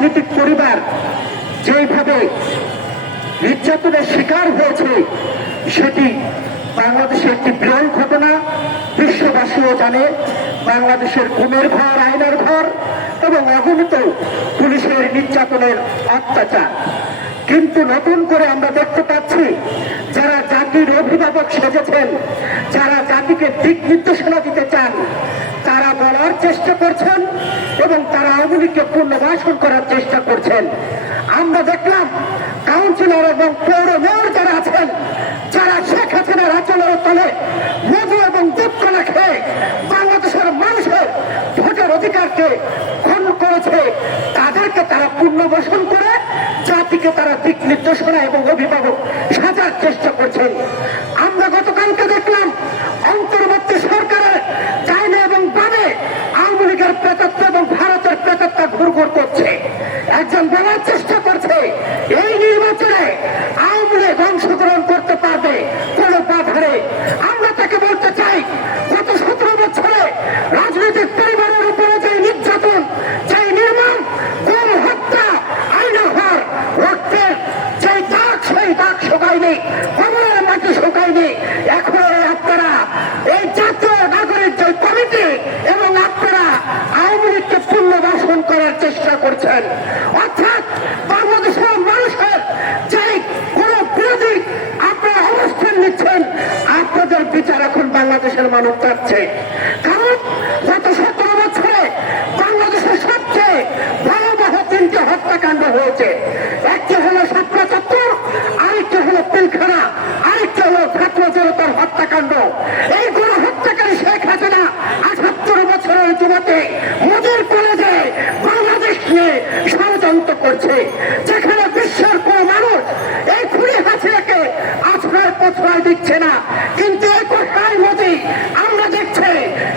রাজনৈতিক পরিবার যেভাবে নির্যাতনের শিকার হয়েছে, সেটি বাংলাদেশের একটি বিরল ঘটনা। বিশ্ববাসীও জানে বাংলাদেশের গুমের ঘর আইনের ঘর এবং অগণিত পুলিশের নির্যাতনের অত্যাচার। কিন্তু নতুন করে আমরা দেখতে পাচ্ছি, যারা জাতির অভিভাবক সেজেছেন, যারা জাতিকে দিক নির্দেশনা দিতে চান চেষ্টা করছেন এবং তারা আওয়ামী পুনর্বাসন করার চেষ্টা করছেন। আমরা দেখলাম কাউন্সিলর এবং পৌর মেয়র যারা আছেন, যারা শেখ হাসিনার আচলের তলে মধু এবং দুঃখ না খেয়ে বাংলাদেশের মানুষের ভোটের অধিকারকে খণ্ড করেছে, তাদেরকে তারা পুনর্বাসন করে জাতিকে তারা দিক নির্দেশনা এবং অভিভাবক সাজার চেষ্টা করছেন আমরা গতকালকে দেখলাম অন্তর্বর্তী সরকারের ডাইনে এবং বামে আওয়ামী লীগের প্রেতত্ব এবং ভারতের প্রেতত্ব ঘুরঘুর করছে একজন বলার চেষ্টা করছে এই নির্বাচনে আওয়ামী লীগ অংশগ্রহণ করতে পারবে কোন বাধারে আমরা তাকে বলতে চাই গত সতেরো বছরে রাজনৈতিক পরিবারের উপরে যে নির্যাতন যে নির্মাণ গুম হত্যা আইনহার রক্তের যে দাগ সেই দাগ শোকায়নি কবরের মাটি শোকায়নি এখন আপনারা এই জাতীয় নাগরিক যে কমিটি এবং আপনারা আওয়ামী লীগকে পুনর্বাসন করার চেষ্টা করছেন। অর্থাৎ বাংলাদেশের মানুষের যাই কোন বিরোধী আপনারা অবস্থান নিচ্ছেন, আপনাদের বিচার এখন বাংলাদেশের মানুষ চাচ্ছে কারণ গত সতেরো বছরে বাংলাদেশের সবচেয়ে ভয়াবহ তিনটি হত্যাকাণ্ড হয়েছে একটি হলো সাতটা চত্বর আরেকটি হলো পিলখানা আরেকটি হলো ছাত্র জনতার হত্যাকাণ্ড এই কোন হত্যাকারী শেখ হাসিনা আটাত্তর বছরের যুবতী মোদীর কলেজে বাংলাদেশ নিয়ে ষড়যন্ত্র করছে যেখানে বিশ্বের কোন মানুষ এই খুনি হাসিনাকে আশ্রয় প্রশ্রয় দিচ্ছে না কিন্তু এই কোথায় মোদী আমরা দেখছি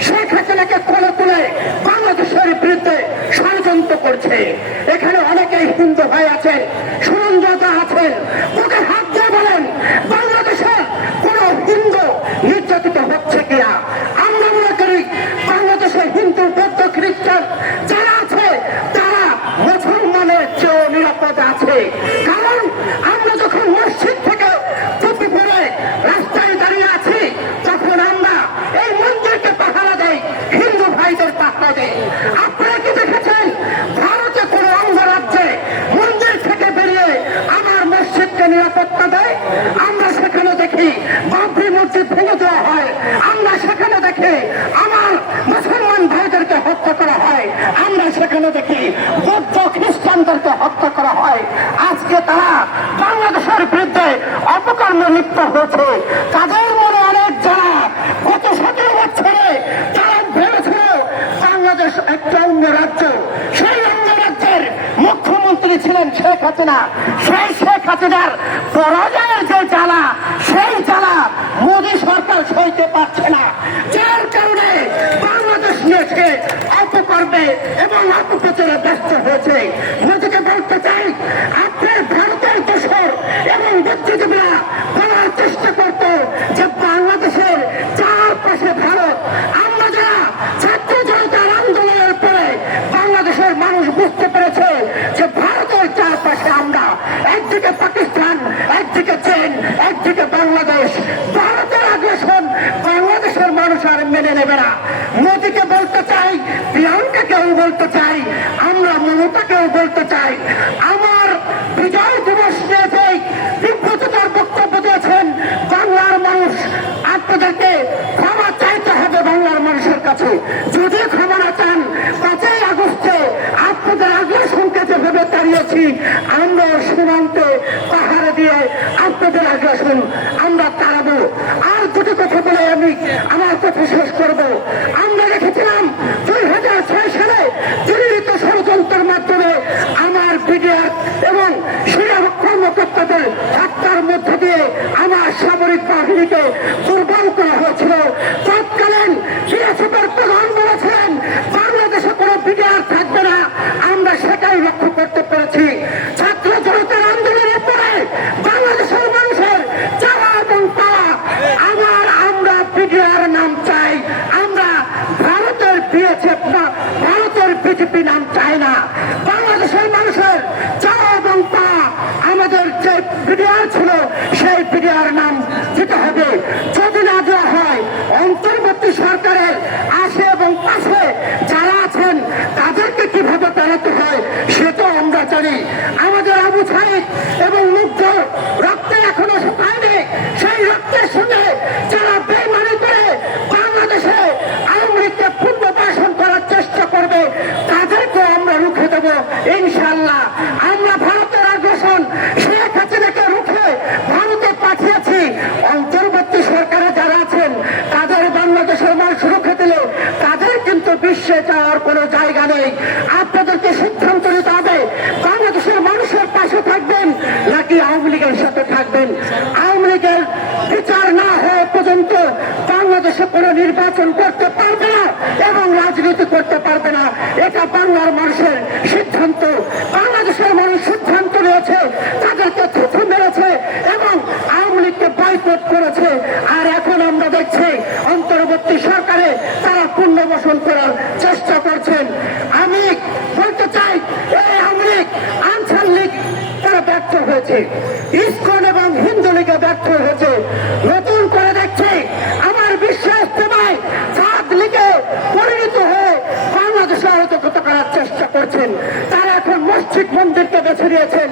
শেখ হাসিনাকে কোলে তুলে বাংলাদেশের বিরুদ্ধে ষড়যন্ত্র করছে এখানে অনেকেই হিন্দু ভাই আছেন সুরঞ্জতা আছেন বুকে হাত দিয়ে বলেন বাংলাদেশের কোন হিন্দু নির্যাতিত হচ্ছে কিনা আমরা মনে করি বাংলাদেশের হিন্দু বৌদ্ধ খ্রিস্টান যারা আছে তারা মুসলমানের চেয়েও নিরাপদ আছে কারণ আমরা যখন মসজিদ থেকে টুপি পরে রাস্তায় দাঁড়িয়ে আছি তখন আমরা এই মন্দিরকে পাহারা দেই হিন্দু ভাইদের পাহারা দেই আপনারা কি দেখেছেন ভারতে কোন অঙ্গরাজ্যে মন্দির থেকে বেরিয়ে আমার মসজিদকে নিরাপত্তা দেয়, আমরা সেখানে দেখি বাবরি মসজিদ ভেঙে দেওয়া হয়। আমরা সেখানে দেখি আমার মুসলমান ভাইদেরকে হত্যা করা হয়। আমরা সেখানে দেখি বৌদ্ধ খ্রিস্টানদেরকে হত্যা করা হয়। আজকে তারা বাংলাদেশের বিরুদ্ধে অপকর্মে লিপ্ত হয়েছে। তাদের মনে অনেক যারা গত সতেরো বছরে তারা ভেবেছিল বাংলাদেশ একটা অন্য রাজ্য সেই অন্য রাজ্যের মুখ্যমন্ত্রী ছিলেন শেখ হাসিনা, সেই শেখ হাসিনার পরাজয়ের যে জ্বালা, সেই জ্বালা মোদী সরকার সইতে পারছে না। যার কারণে বাংলাদেশ নিয়ে সে অপকর্মে এবং অপপ্রচারে ব্যস্ত হয়েছে। মোদীকে বলতে চাই আপনার ভারতের দোষর এবং বুদ্ধিজীবীরা বলার চেষ্টা করতো যে বাংলাদেশের চারপাশে ভারত আমরা যারা ছাত্র জনতার আন্দোলনের পরে বাংলাদেশের মানুষ বুঝতে পেরেছে যে ভারতের চারপাশে আমরা একদিকে পাকিস্তান একদিকে চীন একদিকে বাংলাদেশ ভারতের আগ্রাসন বাংলাদেশের মানুষ আর মেনে নেবে না। মোদীকে বলতে চাই, প্রিয়াঙ্কাকেও বলতে চাই, আমরা মমতাকেও বলতে চাই। আমার বিজয় দিবস বক্তব্য দিয়েছেন বাংলার মানুষ ক্ষমা চাইতে হবে বাংলার মানুষের কাছে। যদি ক্ষমা না চান, পাঁচই আগস্টে আপনাদের আগ্রাসনকে যেভাবে তাড়িয়েছি আমরা সীমান্তে পাহাড়ে দিয়ে আপনাদের আগ্রাসন আমরা তাড়াবো। আর দুটি কথা বলে আমি আমার কথা শেষ করব। আমরা দেখেছিলাম দুই হাজার ছয় সালে দিল্লিত ষড়যন্ত্রের মাধ্যমে আমার বিডিআর এবং সেনা কর্মকর্তাদের হত্যার মধ্য দিয়ে আমার সামরিক বাহিনীকে দুর্বল করা হয়েছিল। তৎকালীন বিএসএফের প্রধান বলেছিলেন, বাংলাদেশে কোনো বিডিআর থাকবে না, আমরা সেটাই লক্ষ্য করতে পেরেছি ছাত্র জনতার আন্দোলনের পরে বাংলাদেশের মানুষের চাওয়া এবং পাওয়া আবার আমরা বিডিআর নাম চাই আমরা ভারতের বিএসএফ না ভারতের বিজেপি নাম চাই না বাংলাদেশের মানুষের ইনশাল্লাহ আমরা ভারতের আগ্রাসন শেখ হাসিনাকে রুখে ভারতে পাঠিয়েছি অন্তর্বর্তী সরকারে যারা আছেন তাদের বাংলাদেশের মানুষ সুরক্ষা দিলে তাদের কিন্তু বিশ্বে যাওয়ার কোনো জায়গা নেই আপনাদেরকে সিদ্ধান্ত নিতে হবে। বাংলাদেশের মানুষের পাশে থাকবেন নাকি আওয়ামী লীগের সাথে থাকবেন? আওয়ামী লীগের বিচার না হওয়া পর্যন্ত বাংলাদেশে কোনো নির্বাচন করতে পারবে না এবং রাজনীতি করতে পারবে না। এটা বাংলার মানুষের সিদ্ধান্ত। বাংলাদেশের মানুষ সিদ্ধান্ত হয়েছে ইস্কন এবং হিন্দুলিকা ব্যর্থ হয়েছে। নতুন করে দেখছি, আমার বিশ্বাস তোমায় চাঁদ লিগে পরিণত হয়ে বাংলাদেশে আহত করার চেষ্টা করছেন। তারা এখন মসজিদ মন্দিরকে বেছে নিয়েছেন।